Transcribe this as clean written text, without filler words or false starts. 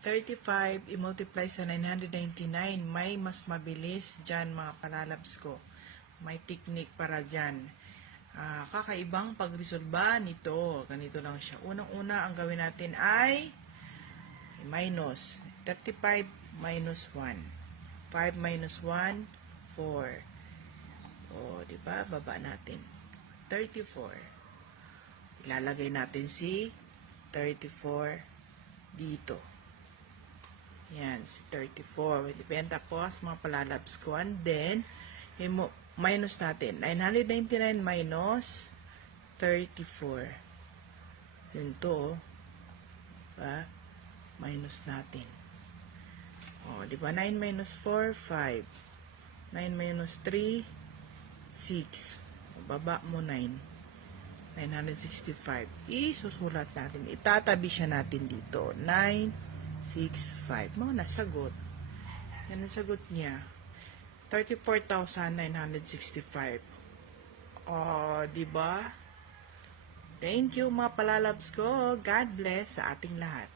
35 i-multiply sa 999. May mas mabilis dyan mga palalabs ko. May technique para dyan. Kakaibang pagresolba nito. Ganito lang siya. Unang-una, ang gawin natin ay minus. 35 minus 1. 5 minus 1, 4. O, diba? Baba natin. 34. Ilalagay natin si 34 dito. Yan, si 34. Depende tapos, mga palalabs ko. And then, minus natin. 999 minus 34. Yun to, diba? Minus natin. O, diba? 9 minus 4, 5. 9 minus 3, 6. Baba mo 9. 965. Isusulat natin. Itatabi siya natin dito. 965. Mga nasagot. Yan ang sagot niya. 34,965. Diba? Thank you mga palalabs ko. God bless sa ating lahat.